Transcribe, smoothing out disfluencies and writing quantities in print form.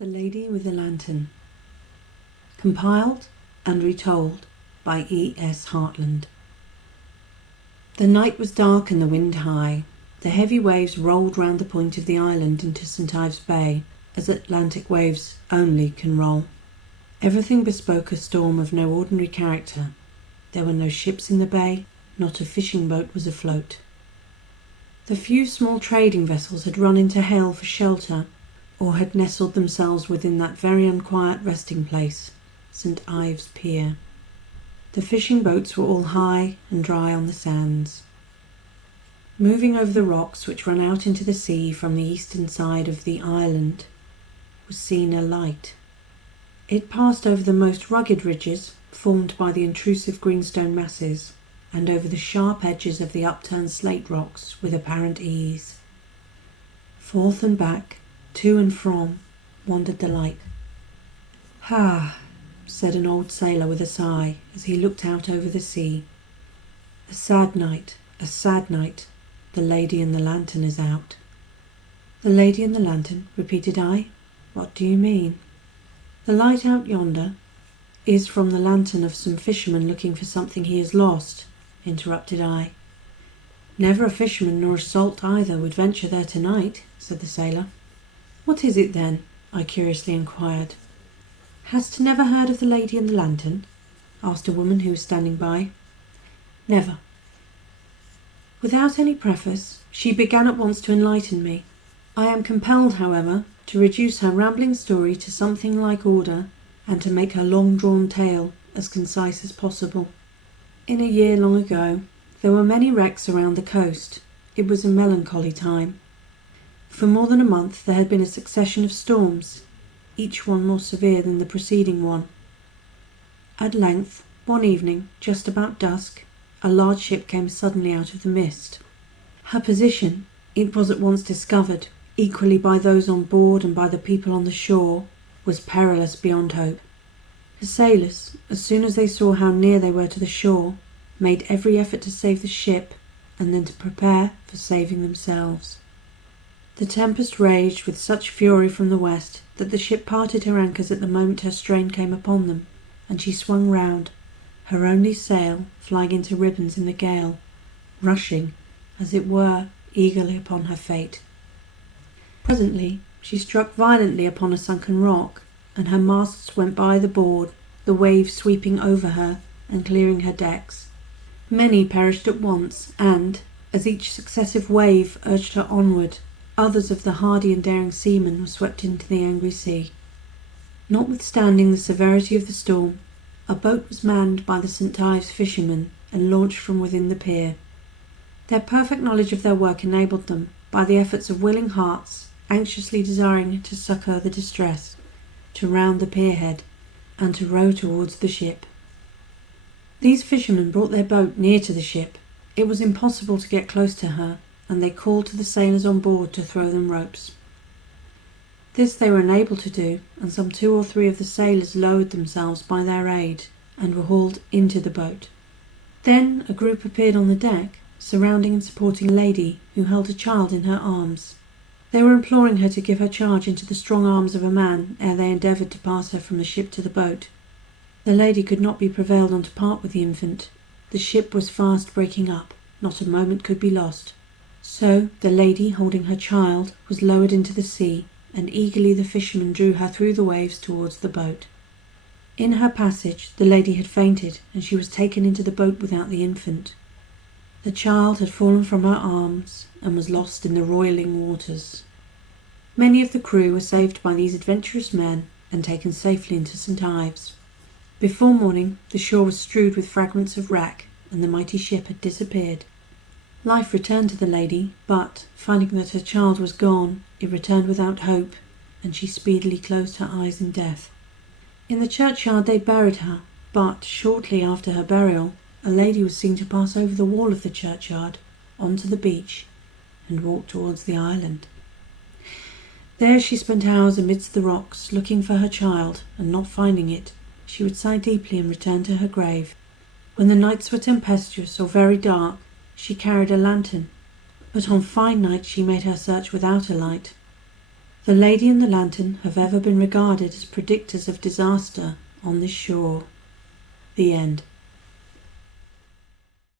The Lady with the Lantern. Compiled and retold by E.S. Hartland. The night was dark and the wind high. The heavy waves rolled round the point of the island into St. Ives Bay, as Atlantic waves only can roll. Everything bespoke a storm of no ordinary character. There were no ships in the bay, not a fishing boat was afloat. The few small trading vessels had run into Hale for shelter, or had nestled themselves within that very unquiet resting place, St. Ives Pier. The fishing boats were all high and dry on the sands. Moving over the rocks which ran out into the sea from the eastern side of the island was seen a light. It passed over the most rugged ridges formed by the intrusive greenstone masses, and over the sharp edges of the upturned slate rocks with apparent ease. Forth and back, to and from, wandered the light. "Ah," said an old sailor with a sigh as he looked out over the sea. "A sad night, a sad night. The Lady and the Lantern is out." "The Lady and the Lantern," repeated I. "What do you mean?" "The light out yonder is from the lantern of some fisherman looking for something he has lost," interrupted I. "Never a fisherman nor a salt either would venture there tonight," said the sailor. "What is it then?" I curiously inquired. "Hast never heard of the Lady and the Lantern?" asked a woman who was standing by. "Never." Without any preface, she began at once to enlighten me. I am compelled, however, to reduce her rambling story to something like order, and to make her long-drawn tale as concise as possible. In a year long ago, there were many wrecks around the coast. It was a melancholy time. For more than a month there had been a succession of storms, each one more severe than the preceding one. At length, one evening, just about dusk, a large ship came suddenly out of the mist. Her position, it was at once discovered, equally by those on board and by the people on the shore, was perilous beyond hope. The sailors, as soon as they saw how near they were to the shore, made every effort to save the ship and then to prepare for saving themselves. The tempest raged with such fury from the west that the ship parted her anchors at the moment her strain came upon them, and she swung round, her only sail flying into ribbons in the gale, rushing, as it were, eagerly upon her fate. Presently she struck violently upon a sunken rock, and her masts went by the board, the waves sweeping over her and clearing her decks. Many perished at once, and, as each successive wave urged her onward, others of the hardy and daring seamen were swept into the angry sea. Notwithstanding the severity of the storm, a boat was manned by the St. Ives fishermen and launched from within the pier. Their perfect knowledge of their work enabled them, by the efforts of willing hearts, anxiously desiring to succour the distressed, to round the pierhead, and to row towards the ship. These fishermen brought their boat near to the ship. It was impossible to get close to her, and they called to the sailors on board to throw them ropes. This they were unable to do, and some 2 or 3 of the sailors lowered themselves by their aid, and were hauled into the boat. Then a group appeared on the deck, surrounding and supporting a lady who held a child in her arms. They were imploring her to give her charge into the strong arms of a man ere they endeavoured to pass her from the ship to the boat. The lady could not be prevailed on to part with the infant. The ship was fast breaking up. Not a moment could be lost. So the lady, holding her child, was lowered into the sea, and eagerly the fishermen drew her through the waves towards the boat. In her passage the lady had fainted, and she was taken into the boat without the infant. The child had fallen from her arms and was lost in the roiling waters. Many of the crew were saved by these adventurous men and taken safely into St. Ives. Before morning the shore was strewed with fragments of wreck, and the mighty ship had disappeared. Life returned to the lady, but, finding that her child was gone, it returned without hope, and she speedily closed her eyes in death. In the churchyard they buried her, but, shortly after her burial, a lady was seen to pass over the wall of the churchyard, onto the beach, and walk towards the island. There she spent hours amidst the rocks, looking for her child, and not finding it, she would sigh deeply and return to her grave. When the nights were tempestuous or very dark, she carried a lantern, but on fine nights she made her search without a light. The lady and the lantern have ever been regarded as predictors of disaster on this shore. The end.